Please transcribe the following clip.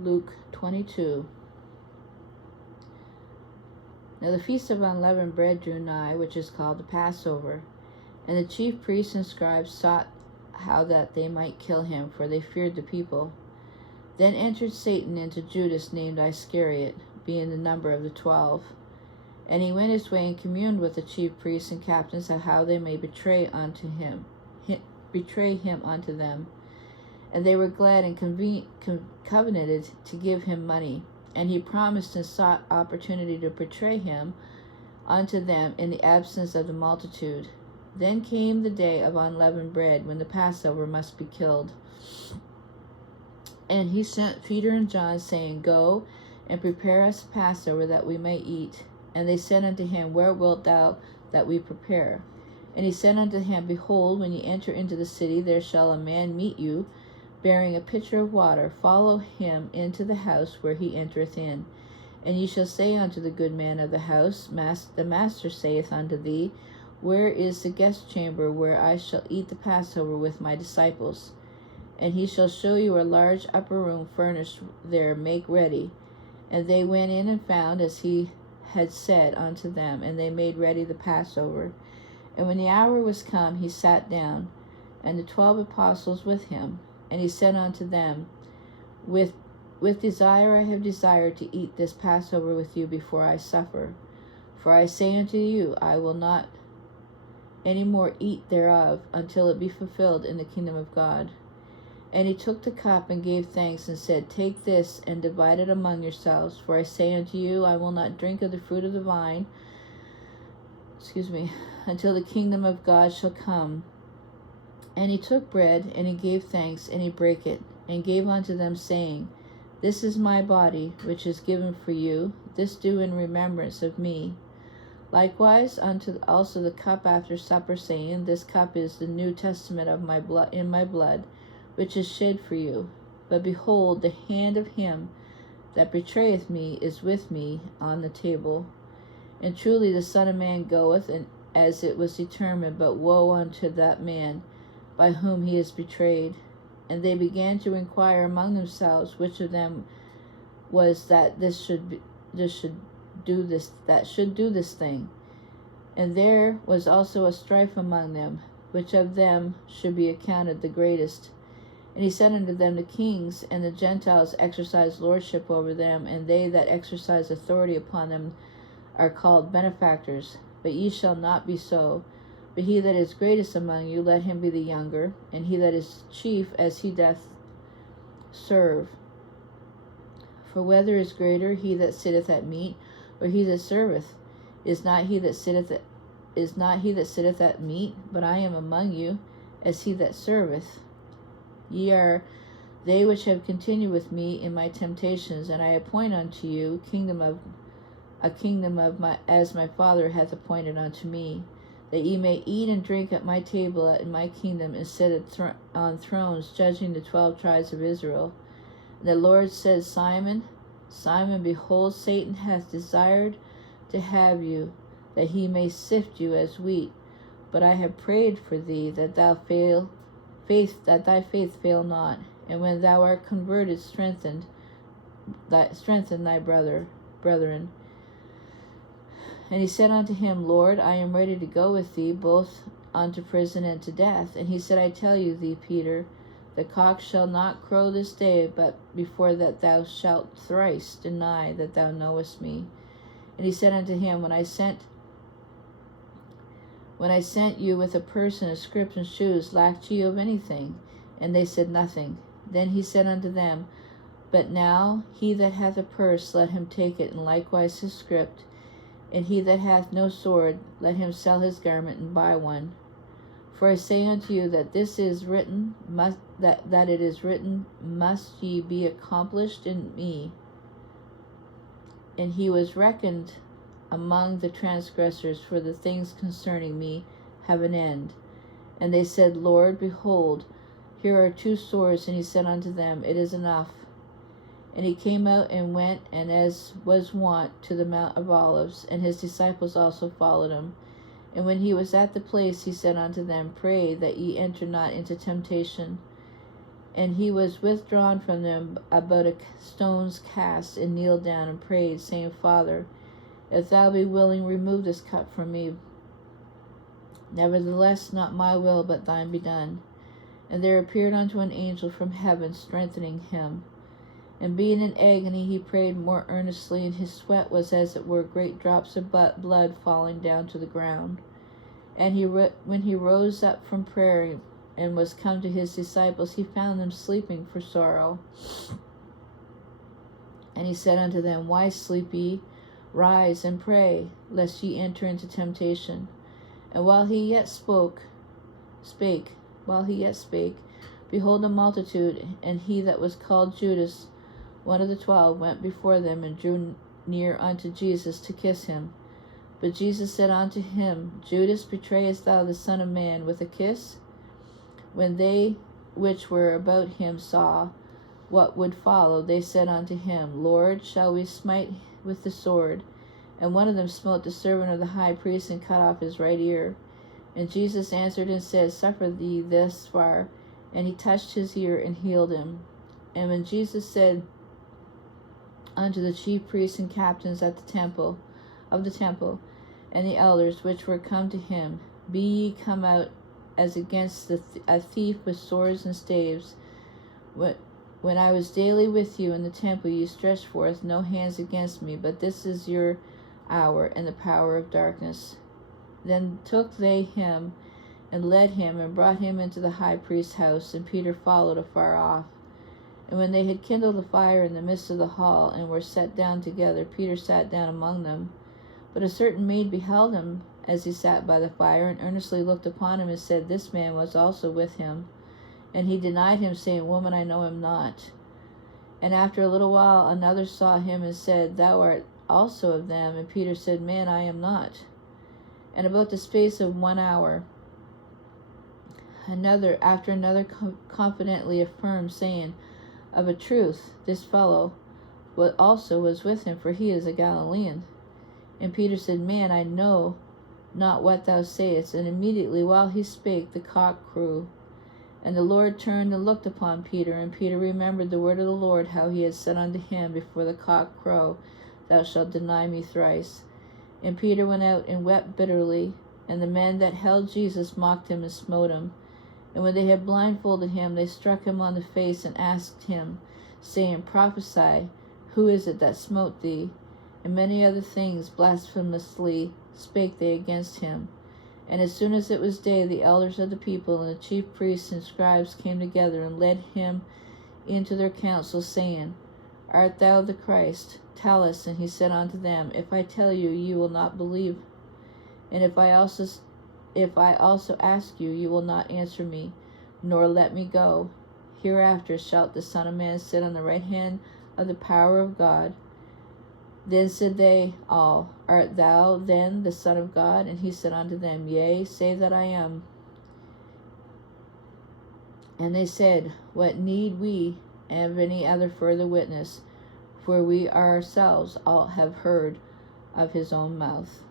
Luke 22. Now the feast of unleavened bread drew nigh, which is called the Passover. And the chief priests and scribes sought how that they might kill him, for they feared the people. Then entered Satan into Judas, named Iscariot, being the number of the 12. And he went his way and communed with the chief priests and captains of how they may betray him unto them. And they were glad and covenanted to give him money. And he promised and sought opportunity to betray him unto them in the absence of the multitude. Then came the day of unleavened bread, when the Passover must be killed. And he sent Peter and John, saying, Go and prepare us Passover, that we may eat. And they said unto him, Where wilt thou that we prepare? And he said unto him, Behold, when ye enter into the city, there shall a man meet you, bearing a pitcher of water. Follow him into the house where he entereth in. And ye shall say unto the good man of the house, The master saith unto thee, Where is the guest chamber where I shall eat the Passover with my disciples? And he shall show you a large upper room furnished there, make ready. And they went in and found as he had said unto them, and they made ready the Passover. And when the hour was come, he sat down, and the 12 apostles with him. And he said unto them, With desire I have desired to eat this Passover with you before I suffer. For I say unto you, I will not any more eat thereof, until it be fulfilled in the kingdom of God. And he took the cup and gave thanks, and said, Take this and divide it among yourselves. For I say unto you, I will not drink of the fruit of the vine, until the kingdom of God shall come. And he took bread, and he gave thanks, and he brake it, and gave unto them, saying, This is my body, which is given for you. This do in remembrance of me. Likewise unto also the cup after supper, saying, This cup is the New Testament of my blood, in my blood, which is shed for you. But behold, the hand of him that betrayeth me is with me on the table. And truly the Son of Man goeth, and as it was determined, but woe unto that man by whom he is betrayed. And they began to inquire among themselves which of them was that should do this thing. And there was also a strife among them, which of them should be accounted the greatest. And he said unto them, The kings and the Gentiles exercise lordship over them, and they that exercise authority upon them are called benefactors. But ye shall not be so. But he that is greatest among you, let him be the younger, and he that is chief, as he doth serve. For whether is greater, he that sitteth at meat, or he that serveth? Is not he that sitteth at meat? But I am among you as he that serveth. Ye are they which have continued with me in my temptations, and I appoint unto you a kingdom as my Father hath appointed unto me, that ye may eat and drink at my table in my kingdom, and sit on thrones, judging the 12 tribes of Israel. And the Lord said, Simon, Simon, behold, Satan hath desired to have you, that he may sift you as wheat. But I have prayed for thee, that thy faith fail not. And when thou art converted, strengthen thy brethren. And he said unto him, Lord, I am ready to go with thee, both unto prison and to death. And he said, I tell you thee, Peter, the cock shall not crow this day, but before that thou shalt thrice deny that thou knowest me. And he said unto him, When I sent you with a purse and a scrip and shoes, lacked ye of anything? And they said, Nothing. Then he said unto them, But now he that hath a purse, let him take it, and likewise his scrip. And he that hath no sword, let him sell his garment and buy one. For I say unto you that this is written, that it is written, Must ye be accomplished in me. And he was reckoned among the transgressors, for the things concerning me have an end. And they said, Lord, behold, here are 2 swords. And he said unto them, It is enough. And he came out and went, and as was wont, to the Mount of Olives, and his disciples also followed him. And when he was at the place, he said unto them, Pray that ye enter not into temptation. And he was withdrawn from them about a stone's cast, and kneeled down and prayed, saying, Father, if thou be willing, remove this cup from me. Nevertheless, not my will, but thine be done. And there appeared unto an angel from heaven, strengthening him. And being in agony, he prayed more earnestly, and his sweat was as it were great drops of blood falling down to the ground. And when he rose up from prayer, and was come to his disciples, he found them sleeping for sorrow. And he said unto them, Why sleep ye? Rise and pray, lest ye enter into temptation. And while he yet spake, behold, a multitude, and he that was called Judas, one of the 12, went before them, and drew near unto Jesus to kiss him. But Jesus said unto him, Judas, betrayest thou the Son of Man with a kiss? When they which were about him saw what would follow, they said unto him, Lord, shall we smite with the sword? And one of them smote the servant of the high priest, and cut off his right ear. And Jesus answered and said, Suffer thee thus far. And he touched his ear, and healed him. And when Jesus said unto the chief priests and captains of the temple, and the elders which were come to him, Be ye come out as against a thief with swords and staves? When I was daily with you in the temple, you stretched forth no hands against me, but this is your hour and the power of darkness. Then took they him, and led him, and brought him into the high priest's house, and Peter followed afar off. And when they had kindled a fire in the midst of the hall, and were set down together, Peter sat down among them. But a certain maid beheld him as he sat by the fire, and earnestly looked upon him, and said, This man was also with him. And he denied him, saying, Woman, I know him not. And after a little while another saw him, and said, Thou art also of them. And Peter said, Man, I am not. And about the space of 1 hour, another confidently affirmed, saying, Of a truth, this fellow also was with him, for he is a Galilean. And Peter said, Man, I know not what thou sayest. And immediately while he spake, the cock crew. And the Lord turned and looked upon Peter, and Peter remembered the word of the Lord, how he had said unto him, Before the cock crow, thou shalt deny me thrice. And Peter went out and wept bitterly. And the men that held Jesus mocked him and smote him. And when they had blindfolded him, they struck him on the face, and asked him, saying, Prophesy, who is it that smote thee? And many other things blasphemously spake they against him. And as soon as it was day, the elders of the people and the chief priests and scribes came together, and led him into their council, saying, Art thou the Christ? Tell us. And he said unto them, If I tell you, ye will not believe. And if I also ask you, you will not answer me, nor let me go. Hereafter shall the Son of Man sit on the right hand of the power of God. Then said they all, Art thou then the Son of God? And he said unto them, Yea, say that I am. And they said, What need we of any other further witness? For we ourselves all have heard of his own mouth.